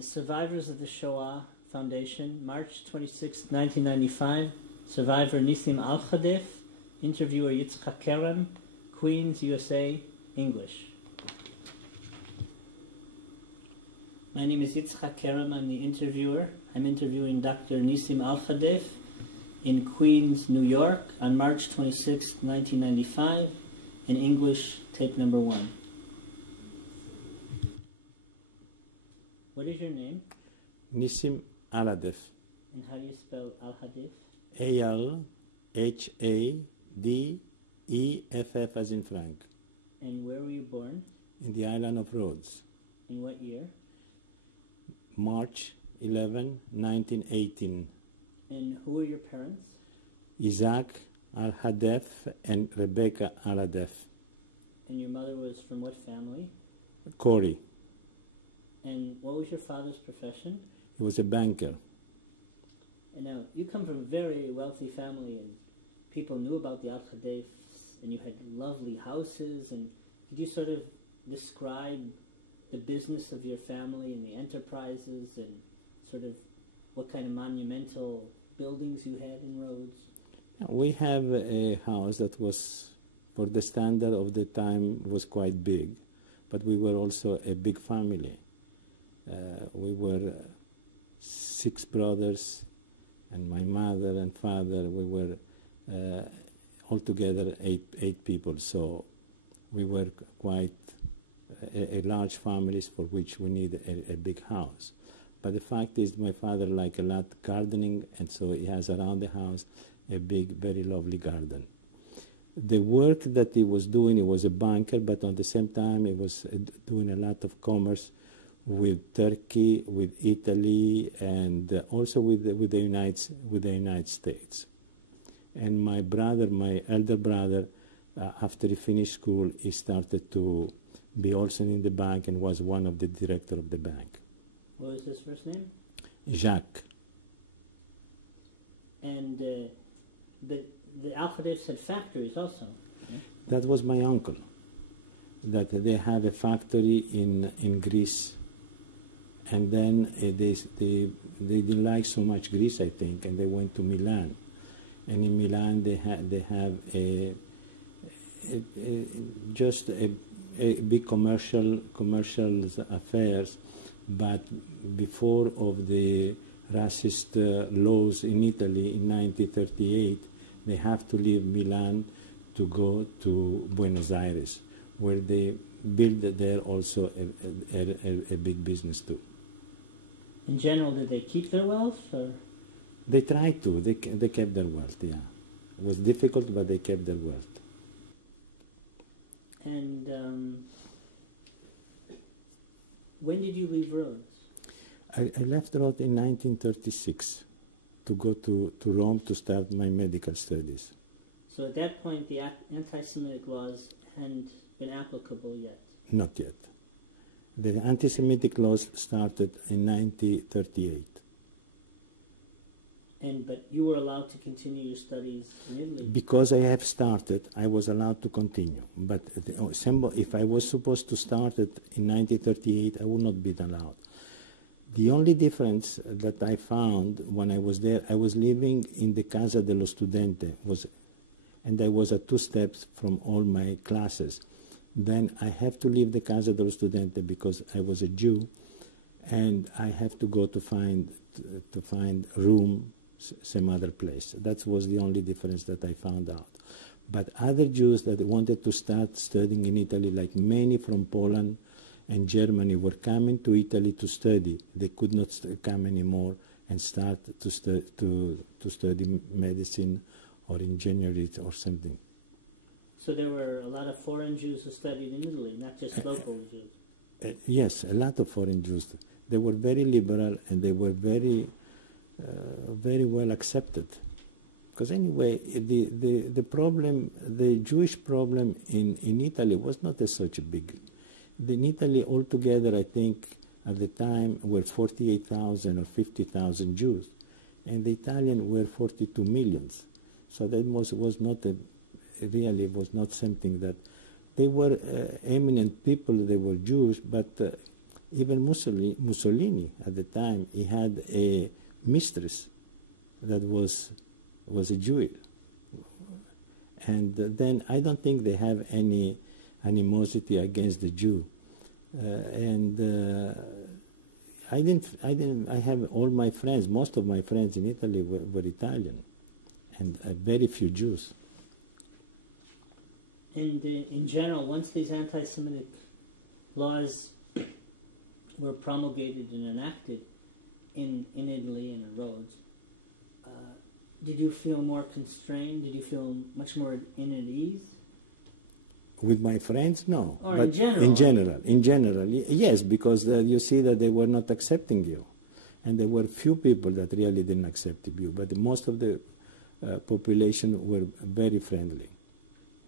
Survivors of the Shoah Foundation, March 26, 1995. Survivor Nissim Alhadeff. Interviewer Yitzchak Kerem, Queens, USA, English. My name is Yitzchak Kerem. I'm the interviewer. I'm interviewing Dr. Nissim Alhadeff in Queens, New York on March 26, 1995, in English, tape number 1. What is your name? Nissim Alhadeff. And how do you spell Alhadeff? Alhadeff as in Frank. And where were you born? In the island of Rhodes. In what year? March 11, 1918. And who were your parents? Isaac Alhadeff and Rebecca Alhadeff. And your mother was from what family? Corey. And what was your father's profession? He was a banker. And now, you come from a very wealthy family, and people knew about the Alhadeffs, and you had lovely houses, and could you sort of describe the business of your family and the enterprises, and sort of what kind of monumental buildings you had in Rhodes? We have a house that was, for the standard of the time, was quite big, but we were also a big family. We were 6 brothers, and my mother and father, we were altogether eight people, so we were quite a large family for which we need a big house. But the fact is, my father liked a lot gardening, and so he has around the house a big, very lovely garden. The work that he was doing, he was a banker, but at the same time he was doing a lot of commerce with Turkey, with Italy, and also with the United States. And my brother, my elder brother, after he finished school, he started to be also in the bank and was one of the director of the bank. What was his first name? Jacques. And the Alhadeffs had factories also. Yeah? That was my uncle. That they had a factory in Greece. And then they didn't like so much Greece, I think, and they went to Milan. And in Milan they have just a big commercial affairs, but before of the racist laws in Italy in 1938, they have to leave Milan to go to Buenos Aires, where they built there also a big business too. In general, did they keep their wealth, or? They tried to. They kept their wealth, yeah. It was difficult, but they kept their wealth. And when did you leave Rhodes? I left Rhodes in 1936 to go to Rome to start my medical studies. So at that point, the anti-Semitic laws hadn't been applicable yet? Not yet. The anti-Semitic laws started in 1938. But you were allowed to continue your studies in Italy? Because I have started, I was allowed to continue. But if I was supposed to start it in 1938, I would not be allowed. The only difference that I found when I was there, I was living in the Casa dello Studente, and I was at 2 steps from all my classes. Then I have to leave the Casa dello Studente because I was a Jew, and I have to go to find room some other place. That was the only difference that I found out. But other Jews that wanted to start studying in Italy, like many from Poland and Germany, were coming to Italy to study. They could not come anymore and start to study medicine or engineering or something. So there were a lot of foreign Jews who studied in Italy, not just local Jews? Yes, a lot of foreign Jews. They were very liberal, and they were very well accepted. Because anyway, the problem, the Jewish problem in Italy was not such a big. In Italy altogether, I think at the time were 48,000 or 50,000 Jews, and the Italians were 42 million. So that was not really was not something that they were eminent people. They were Jews, but even Mussolini at the time, he had a mistress that was a Jew. And then I don't think they have any animosity against the Jew. I have all my friends, most of my friends in Italy were Italian, and very few Jews. And in general, once these anti-Semitic laws were promulgated and enacted in Italy and in Rhodes, did you feel more constrained? Did you feel much more in at ease? With my friends, no. Or but in general? In general, yes, because you see that they were not accepting you. And there were few people that really didn't accept you, but most of the population were very friendly.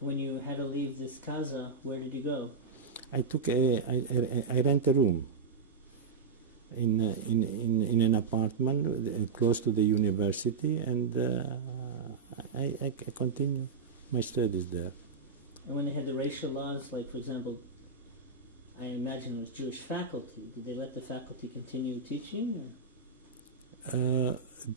When you had to leave this casa, where did you go? I rent a room in an apartment close to the university, and I continue my studies there. And when they had the racial laws, like, for example, I imagine it was Jewish faculty, did they let the faculty continue teaching?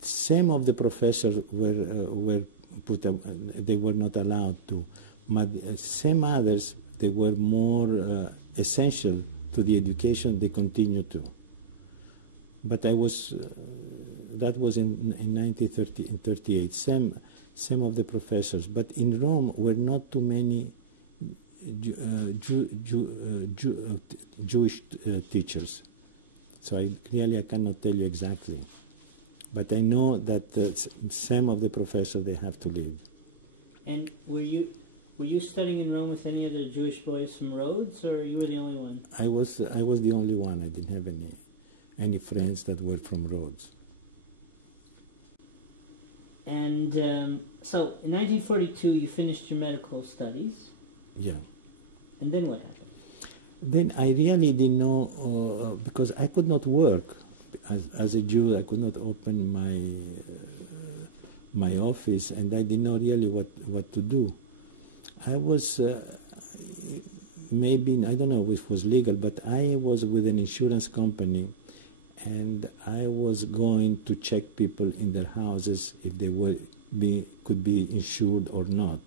Some of the professors were put up, they were not allowed to, but some others, they were more essential to the education, they continued to. But I was, that was in 1938, some of the professors, but in Rome were not too many Jewish teachers. So I cannot tell you exactly. But I know that some of the professors, they have to leave. And were you studying in Rome with any other Jewish boys from Rhodes, or you were the only one? I was the only one. I didn't have any friends that were from Rhodes. And so in 1942 you finished your medical studies. Yeah. And then what happened? Then I really didn't know, because I could not work. As a Jew, I could not open my office, and I didn't know really what to do. I was, maybe, I don't know if it was legal, but I was with an insurance company, and I was going to check people in their houses if they could be insured or not,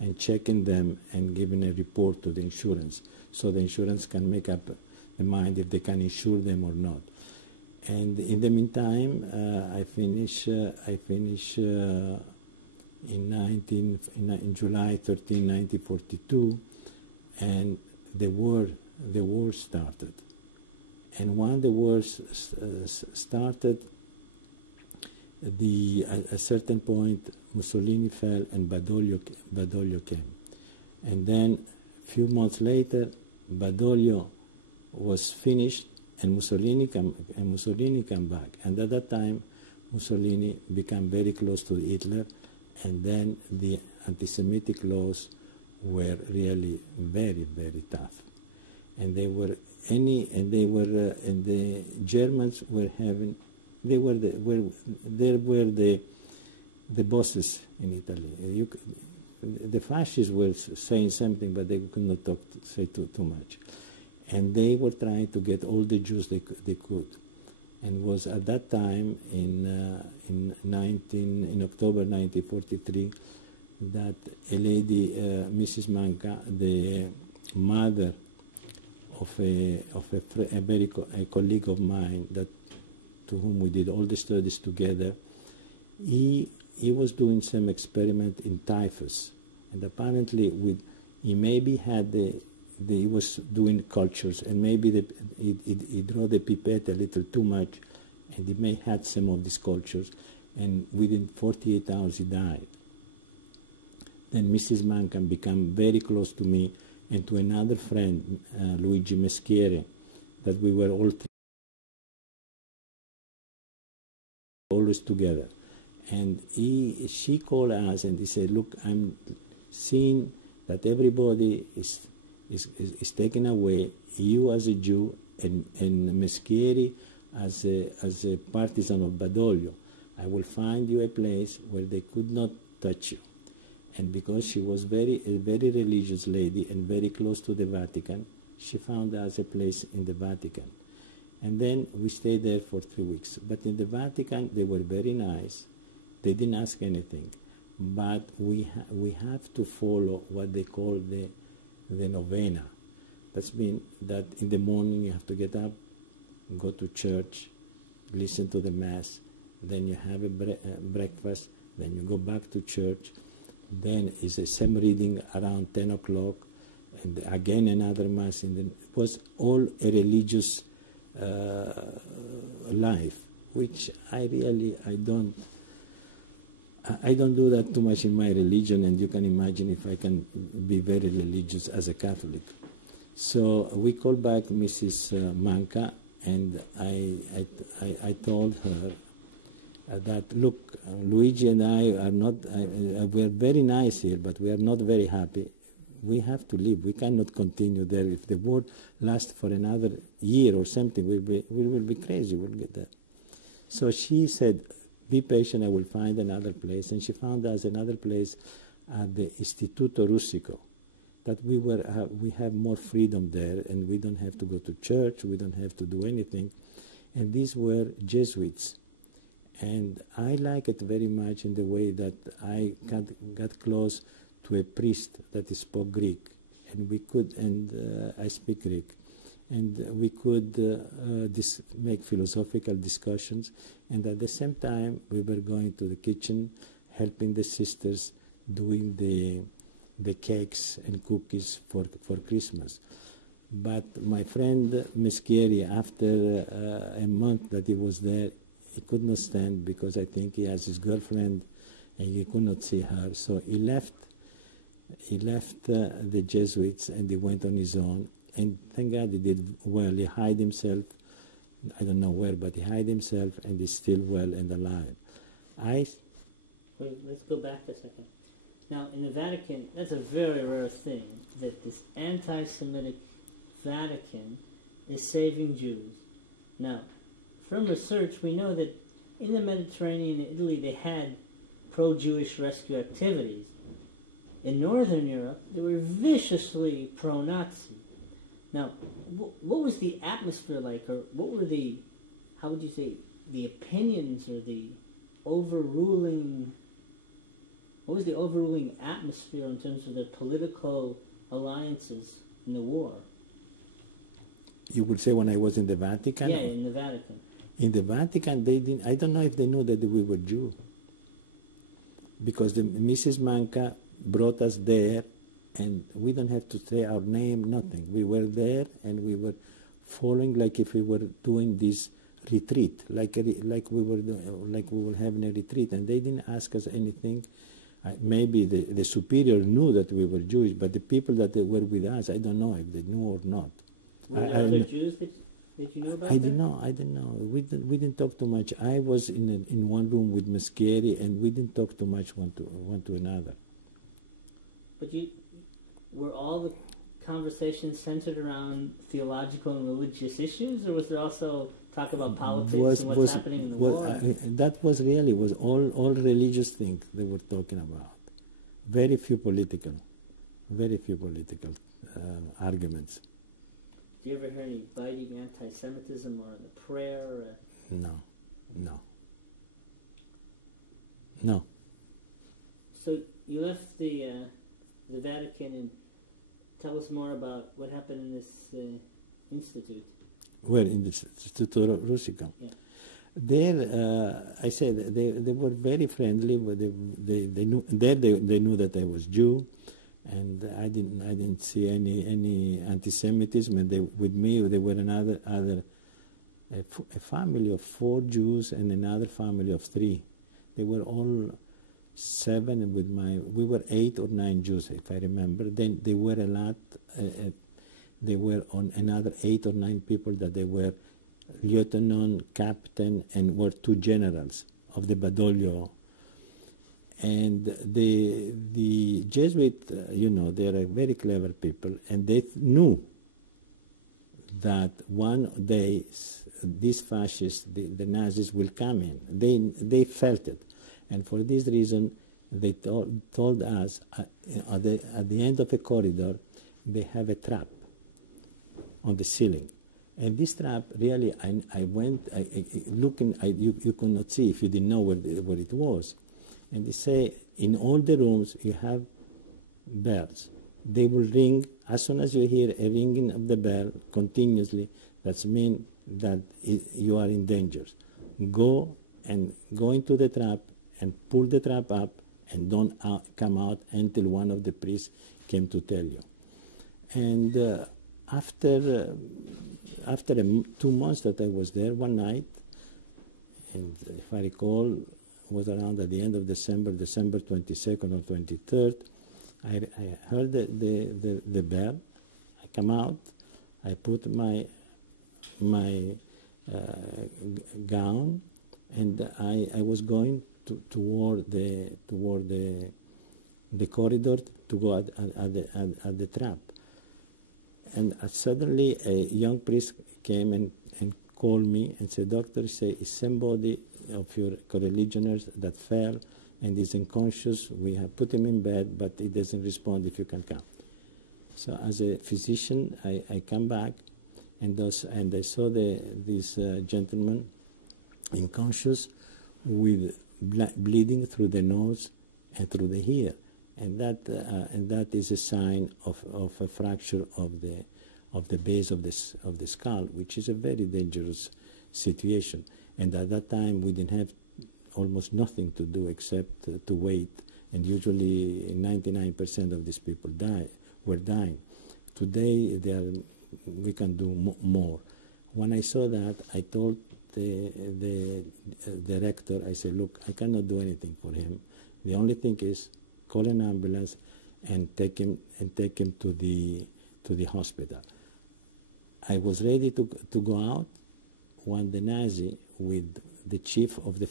and checking them and giving a report to the insurance, so the insurance can make up the mind if they can insure them or not. And in the meantime, I finished in July 13, 1942, and the war started. And when the war started, at a certain point, Mussolini fell and Badoglio came. And then, a few months later, Badoglio was finished, and Mussolini came back. And at that time, Mussolini became very close to Hitler, and then the anti-Semitic laws were really very, very tough. And the Germans were having, they were the bosses in Italy. The fascists were saying something, but they could not say too much. And they were trying to get all the Jews they could. And was at that time, in October 1943, that a lady, Mrs. Manca, the mother of a colleague of mine, to whom we did all the studies together, he was doing some experiment in typhus, and apparently he maybe had he was doing cultures, and maybe he drew the pipette a little too much, and he may had some of these cultures, and within 48 hours he died. Then Mrs. Mancan became very close to me and to another friend, Luigi Meschiere, that we were always together. And she called us and he said, "Look, I'm seeing that everybody is taken away, you as a Jew and Meschieri as a partisan of Badoglio. I will find you a place where they could not touch you." And because she was a very religious lady and very close to the Vatican, she found us a place in the Vatican. And then we stayed there for 3 weeks. But in the Vatican, they were very nice. They didn't ask anything. But we have to follow what they call the novena. That's mean that in the morning you have to get up, go to church, listen to the Mass, then you have a breakfast, then you go back to church, then is the same reading around 10 o'clock, and again another Mass. It was all a religious life, which I don't do that too much in my religion, and you can imagine if I can be very religious as a Catholic. So we called back Mrs. Manca, and I told her that, look, Luigi and I are not, we're very nice here, but we are not very happy. We have to leave. We cannot continue there. If the war lasts for another year or something, we will be crazy. We'll get there. So she said, be patient, I will find another place. And she found us another place at the Istituto Russico, that we have more freedom there, and we don't have to go to church, we don't have to do anything. And these were Jesuits. And I like it very much in the way that I got close to a priest that spoke Greek, and we could, and I speak Greek, and we could make philosophical discussions, and at the same time we were going to the kitchen, helping the sisters doing the cakes and cookies for Christmas. But my friend Meschieri, after a month that he was there, he could not stand, because I think he has his girlfriend and he could not see her. So he left the Jesuits and he went on his own. And thank God he did well. He hid himself, I don't know where, but he hid himself, and he's still well and alive. Wait, let's go back a second. Now, in the Vatican, that's a very rare thing, that this anti-Semitic Vatican is saving Jews. Now, from research, we know that in the Mediterranean and Italy, they had pro-Jewish rescue activities. In Northern Europe, they were viciously pro-Nazi. Now, what was the atmosphere like, or what were the, how would you say, the opinions or the overruling, what was the overruling atmosphere in terms of their political alliances in the war? You would say when I was in the Vatican? Yeah, in the Vatican. In the Vatican, they didn't, I don't know if they knew that we were Jew. Because Mrs. Manca brought us there, and we don't have to say our name, nothing. We were there, and we were following like if we were doing this retreat, like we were having a retreat, and they didn't ask us anything. Maybe the superior knew that we were Jewish, but the people that were with us, I don't know if they knew or not. Were there other Jews that you knew about? I didn't know. We didn't talk too much. I was in one room with Meschieri, and we didn't talk too much one to another. But were all the conversations centered around theological and religious issues, or was there also talk about politics and what's happening in the war? That was all religious things they were talking about. Very few political arguments. Do you ever hear any biting anti-Semitism or the prayer? No. So you left the Vatican, and tell us more about what happened in this institute. Where? In the Istituto Russico? Yeah. There, I said they were very friendly. But they knew that I was Jew, and I didn't see any anti-Semitism. And with me there were a family of 4 Jews and another family of 3. They were all 7, and we were 8 or 9 Jews, if I remember. Then there were a lot. They were on another 8 or 9 people that they were lieutenant, captain, and were 2 generals of the Badoglio. And the Jesuit, they are very clever people, and they knew that one day these fascists, the Nazis, will come in. They felt it. And for this reason, they told us at the end of a corridor, they have a trap on the ceiling. And this trap, really, I went looking. You could not see if you didn't know where it was. And they say in all the rooms you have bells. They will ring as soon as you hear a ringing of the bell continuously. That means that you are in danger. Go into the trap and pull the trap up, and don't come out until one of the priests came to tell you. And after 2 months that I was there, one night, and if I recall, it was around at the end of December 22nd or 23rd, I heard the bell. I come out, I put my gown, and I was going toward the corridor to go at the trap. And suddenly a young priest came and called me and said, "Doctor, is somebody of your co-religioners that fell and is unconscious. We have put him in bed, but he doesn't respond, if you can come." So as a physician, I come back, and I saw this gentleman unconscious with bleeding through the nose and through the ear. And that is a sign of a fracture of the base of the skull, which is a very dangerous situation. And at that time, we didn't have almost nothing to do except to wait. And usually, 99% of these people were dying. Today, we can do more. When I saw that, I told the director, I said, "Look, I cannot do anything for him. The only thing is call an ambulance and take him to the hospital." I was ready to go out when the Nazi, with the chief of the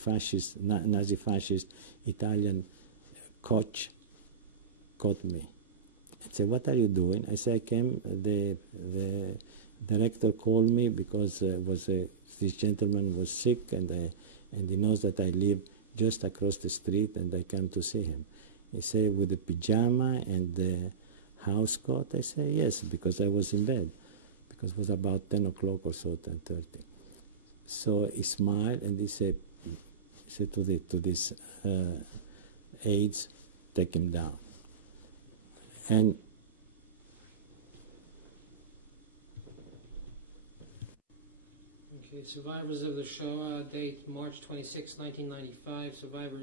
Nazi fascist Italian coach, caught me and said, "What are you doing?" I said, "I came. The director called me because this gentleman was sick, and he knows that I live just across the street, and I came to see him." He said, "With the pajama and the house coat?" I said, "Yes," because I was in bed, because it was about 10 o'clock or so, 10:30. So he smiled, and he said to this aides, "Take him down." And okay, survivors of the Shoah, date March 26, 1995. Survivor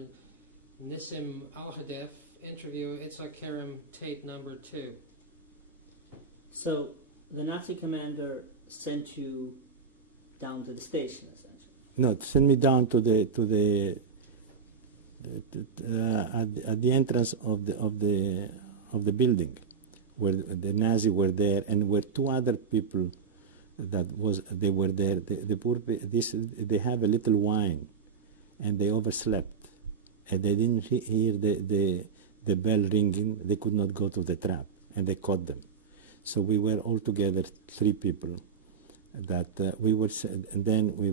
Nissim Alhadeff, interview Itzhak Kerem, tape number 2. So the Nazi commander sent you down to the station, essentially. No, send me down to at the entrance of the building, where the Nazis were there, and where 2 other people they were there. They have a little wine, and they overslept, and they didn't hear the bell ringing. They could not go to the trap, and they caught them. So we were all together 3 people. And then we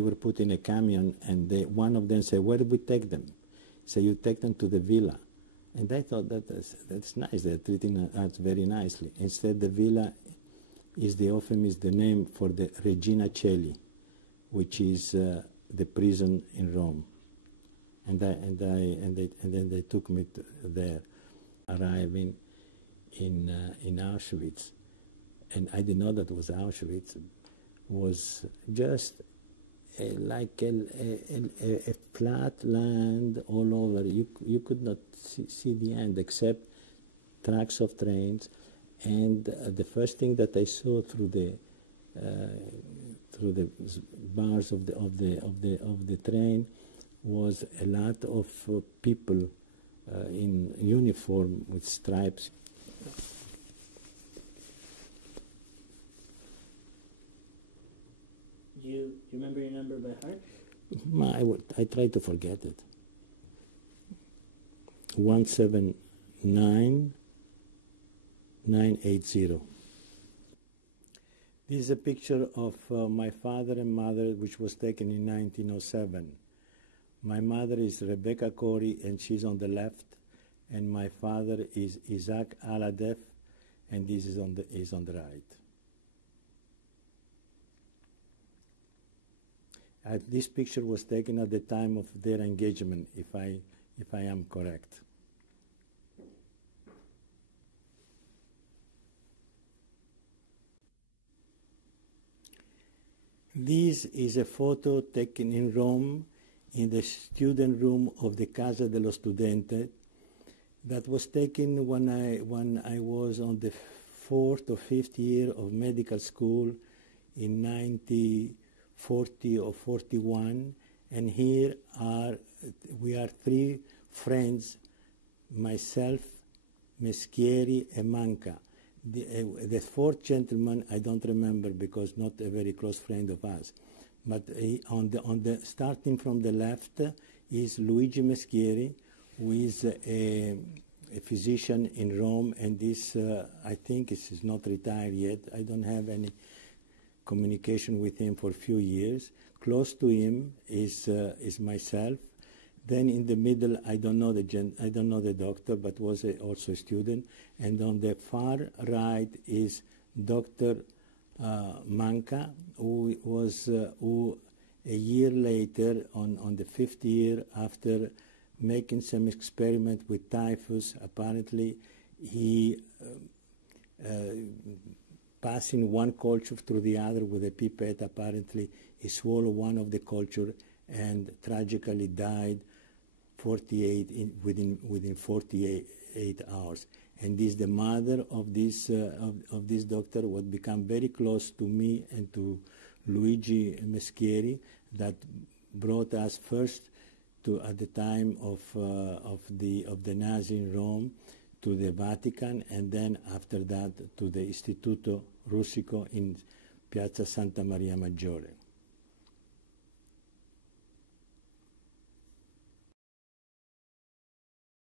were put in a camion, and one of them said, "Where do we take them?" So you take them to the villa. And I thought that's nice. They're treating us very nicely. Instead, the villa is the name for the Regina Coeli, which is the prison in Rome. And then they took me there, arriving in Auschwitz. And I didn't know that was Auschwitz. It was just like a flat land all over. You could not see the end except tracks of trains. And the first thing that I saw through the bars of the train was a lot of people in uniform with stripes. Do you remember your number by heart? I try to forget it. 179 980. This is a picture of my father and mother, which was taken in 1907. My mother is Rebecca Corey, and she's on the left, and my father is Isaac Alhadeff, and this is on the right. This picture was taken at the time of their engagement, if I am correct. This is a photo taken in Rome in the student room of the Casa dello Studente that was taken when I was on the 4th or 5th year of medical school in 1940 or 41, and here we are three friends, myself, Meschieri, and Manca. The fourth gentleman I don't remember because not a very close friend of us, but starting from the left is Luigi Meschieri, who is a physician in Rome, and this I think is not retired yet. I don't have any communication with him for a few years. Close to him is myself. Then in the middle, I don't know the doctor, but was also a student. And on the far right is Dr. Manca, who a year later, on the 5th year after making some experiment with typhus, apparently he passing one culture through the other with a pipette, apparently he swallowed one of the culture and tragically died within 48 hours. And this the mother of this doctor would become very close to me and to Luigi Meschieri, that brought us first to, at the time of the Nazi in Rome, to the Vatican, and then after that to the Istituto Russico in Piazza Santa Maria Maggiore.